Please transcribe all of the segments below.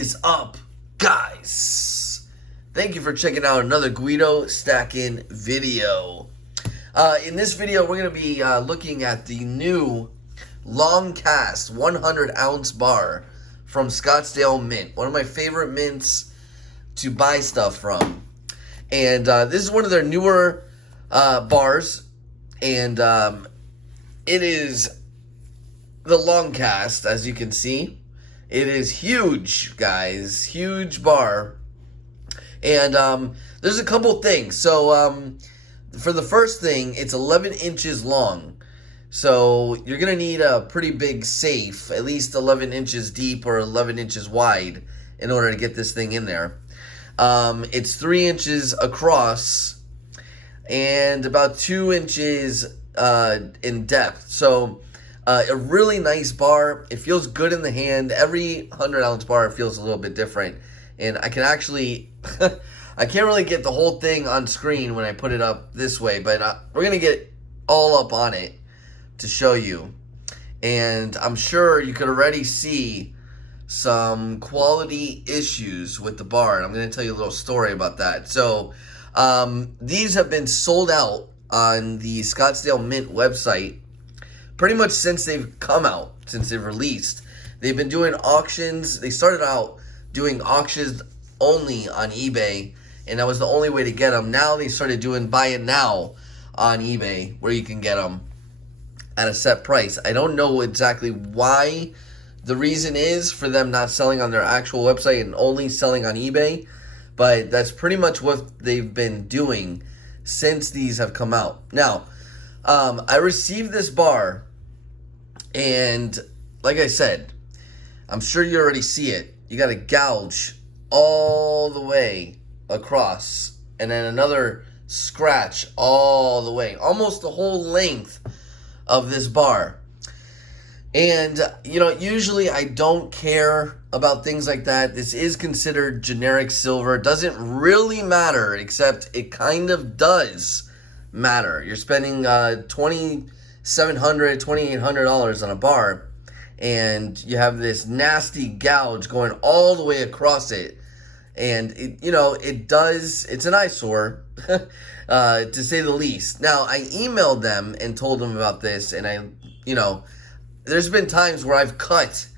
is up, guys? Thank you for checking out another GuidoStackin video. In this video, we're going to be looking at the new long cast 100-ounce bar from Scottsdale Mint. One of my favorite mints to buy stuff from. And this is one of their newer bars. And it is the long cast, as you can see. It is huge, guys. Huge bar. And there's a couple things. So for the first thing, it's 11 inches long. So you're going to need a pretty big safe, at least 11 inches deep or 11 inches wide in order to get this thing in there. It's 3 inches across and about 2 inches in depth. So a really nice bar. It feels good in the hand. Every 100-ounce bar feels a little bit different. And I can actually, I can't really get the whole thing on screen when I put it up this way, but we're going to get all up on it to show you. And I'm sure you could already see some quality issues with the bar. And I'm going to tell you a little story about that. So these have been sold out on the Scottsdale Mint website pretty much since they've come out, since they've released. They've been doing auctions. They started out doing auctions only on eBay, and that was the only way to get them. Now they started doing buy it now on eBay, where you can get them at a set price. I don't know exactly why the reason is for them not selling on their actual website and only selling on eBay, but that's pretty much what they've been doing since these have come out. Now, I received this bar, and like I said, I'm sure you already see it. You got to gouge all the way across, and then another scratch all the way, almost the whole length of this bar. And, you know, usually I don't care about things like that. This is considered generic silver. It doesn't really matter, except it kind of does matter. You're spending $2,700, $2,800 on a bar, and you have this nasty gouge going all the way across it. And, it's an eyesore, to say the least. Now, I emailed them and told them about this, and there's been times where I've cut,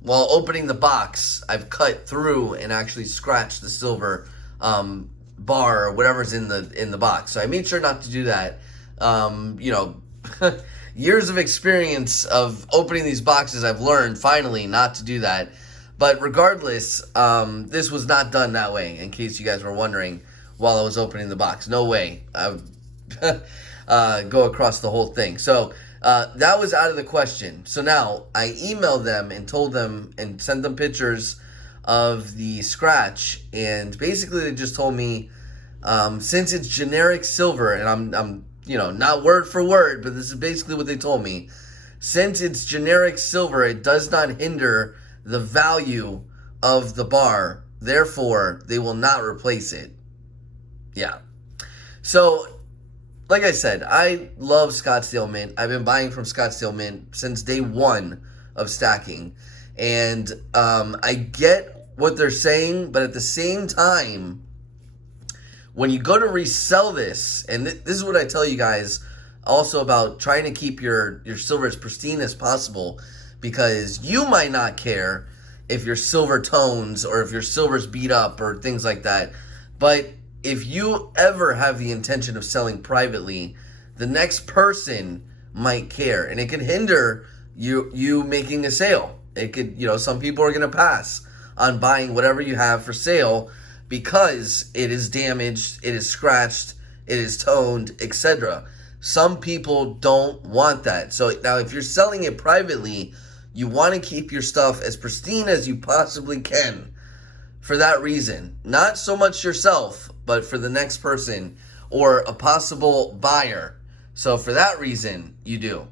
while opening the box, I've cut through and actually scratched the silver bar or whatever's in the box. So I made sure not to do that. Years of experience of opening these boxes, I've learned finally not to do that. But regardless, this was not done that way, in case you guys were wondering while I was opening the box. No way. I go across the whole thing. So that was out of the question. So now I emailed them and told them and sent them pictures of the scratch. And basically they just told me, since it's generic silver, and I'm not word for word, but this is basically what they told me. Since it's generic silver, it does not hinder the value of the bar. Therefore, they will not replace it. Yeah. So, like I said, I love Scottsdale Mint. I've been buying from Scottsdale Mint since day one of stacking. And I get what they're saying, but at the same time, when you go to resell this, and this is what I tell you guys also about trying to keep your silver as pristine as possible, because you might not care if your silver tones or if your silver's beat up or things like that. But if you ever have the intention of selling privately, the next person might care, and it could hinder you making a sale. It could, some people are going to pass on buying whatever you have for sale because it is damaged, it is scratched, it is toned, etc. Some people don't want that. So now if you're selling it privately, you want to keep your stuff as pristine as you possibly can for that reason. Not so much yourself, but for the next person or a possible buyer. So for that reason, you do.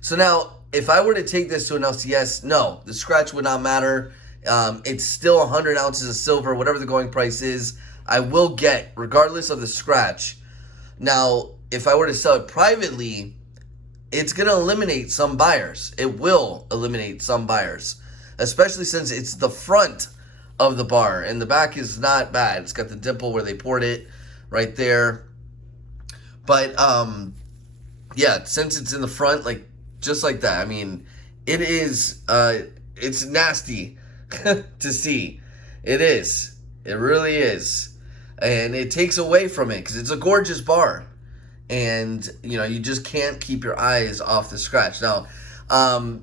So now, if I were to take this to an LCS, no, the scratch would not matter. It's still 100 ounces of silver, whatever the going price is, I will get, regardless of the scratch. Now, if I were to sell it privately, it's going to eliminate some buyers. It will eliminate some buyers, especially since it's the front of the bar. And the back is not bad. It's got the dimple where they poured it right there. But, yeah, since it's in the front, like, just like that, I mean, it is, it's nasty to see. It is. It really is. And it takes away from it because it's a gorgeous bar. And, you know, you just can't keep your eyes off the scratch. Now,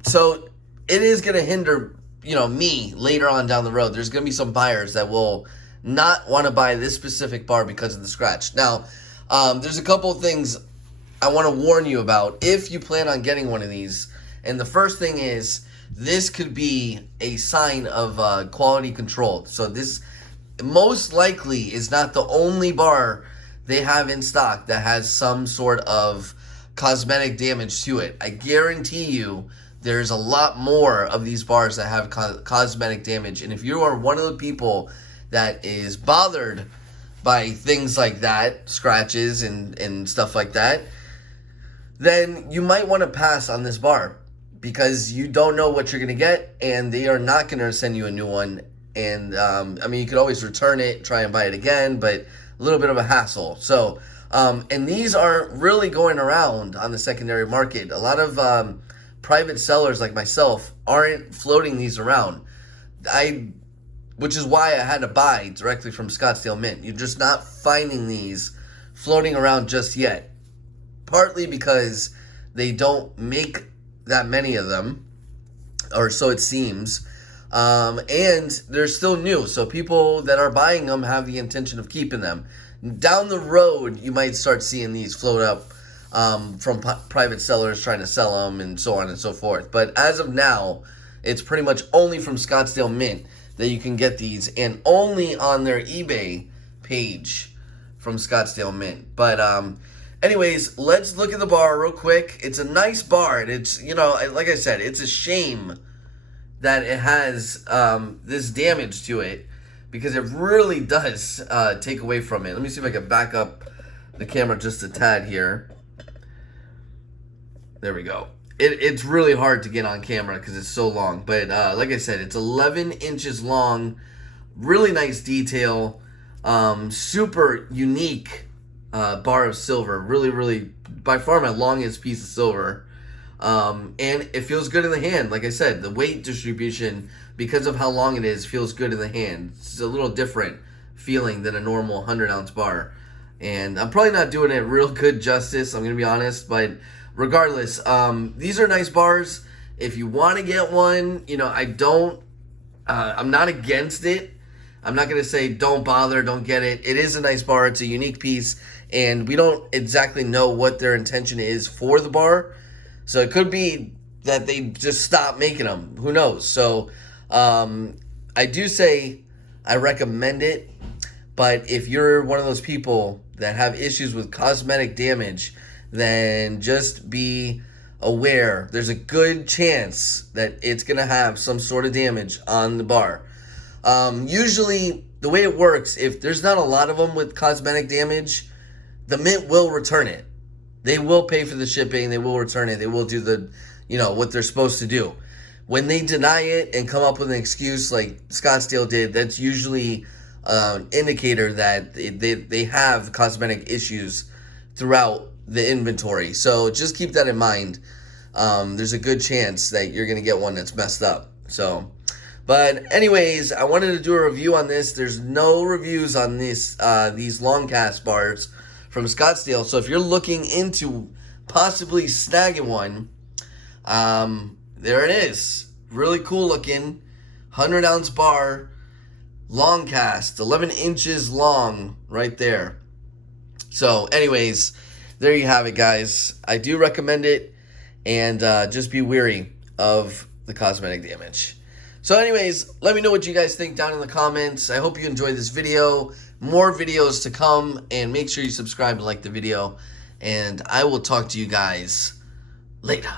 so it is going to hinder, you know, me later on down the road. There's going to be some buyers that will not want to buy this specific bar because of the scratch. Now, there's a couple of things I want to warn you about if you plan on getting one of these. And the first thing is, this could be a sign of quality control. So this most likely is not the only bar they have in stock that has some sort of cosmetic damage to it. I guarantee you there's a lot more of these bars that have cosmetic damage. And if you are one of the people that is bothered by things like that, scratches and stuff like that, then you might want to pass on this bar because you don't know what you're going to get, and they are not going to send you a new one. And, I mean, you could always return it, try and buy it again, but a little bit of a hassle. So, and these aren't really going around on the secondary market. A lot of private sellers like myself aren't floating these around. Which is why I had to buy directly from Scottsdale Mint. You're just not finding these floating around just yet. Partly because they don't make that many of them, or so it seems. And they're still new, so people that are buying them have the intention of keeping them. Down the road, you might start seeing these float up from private sellers trying to sell them and so on and so forth. But as of now, it's pretty much only from Scottsdale Mint that you can get these, and only on their eBay page from Scottsdale Mint. But anyways, let's look at the bar real quick. It's a nice bar, and it's, you know, like I said, it's a shame that it has this damage to it, because it really does take away from it. Let me see if I can back up the camera just a tad here. There we go. It's really hard to get on camera because it's so long. But like I said, it's 11 inches long. Really nice detail. Super unique bar of silver. Really, really, by far my longest piece of silver. And it feels good in the hand. Like I said, the weight distribution, because of how long it is, feels good in the hand. It's a little different feeling than a normal 100-ounce bar. And I'm probably not doing it real good justice, I'm going to be honest. But regardless, these are nice bars. If you want to get one, you know, I'm not against it. I'm not going to say don't bother, don't get it. It is a nice bar. It's a unique piece. And we don't exactly know what their intention is for the bar. So it could be that they just stop making them. Who knows? So I do say I recommend it. But if you're one of those people that have issues with cosmetic damage, then just be aware. There's a good chance that it's going to have some sort of damage on the bar. Usually, the way it works, if there's not a lot of them with cosmetic damage, the Mint will return it. They will pay for the shipping. They will return it. They will do the, you know, what they're supposed to do. When they deny it and come up with an excuse like Scottsdale did, that's usually an indicator that they have cosmetic issues throughout the inventory. So just keep that in mind. There's a good chance that you're going to get one that's messed up. So, but anyways, I wanted to do a review on this. There's no reviews on these long cast bars from Scottsdale. So if you're looking into possibly snagging one, there it is. Really cool looking 100-ounce bar, long cast, 11 inches long right there. So anyways, there you have it, guys. I do recommend it, and just be wary of the cosmetic damage. So anyways, let me know what you guys think down in the comments. I hope you enjoyed this video. More videos to come, and make sure you subscribe and like the video. And I will talk to you guys later.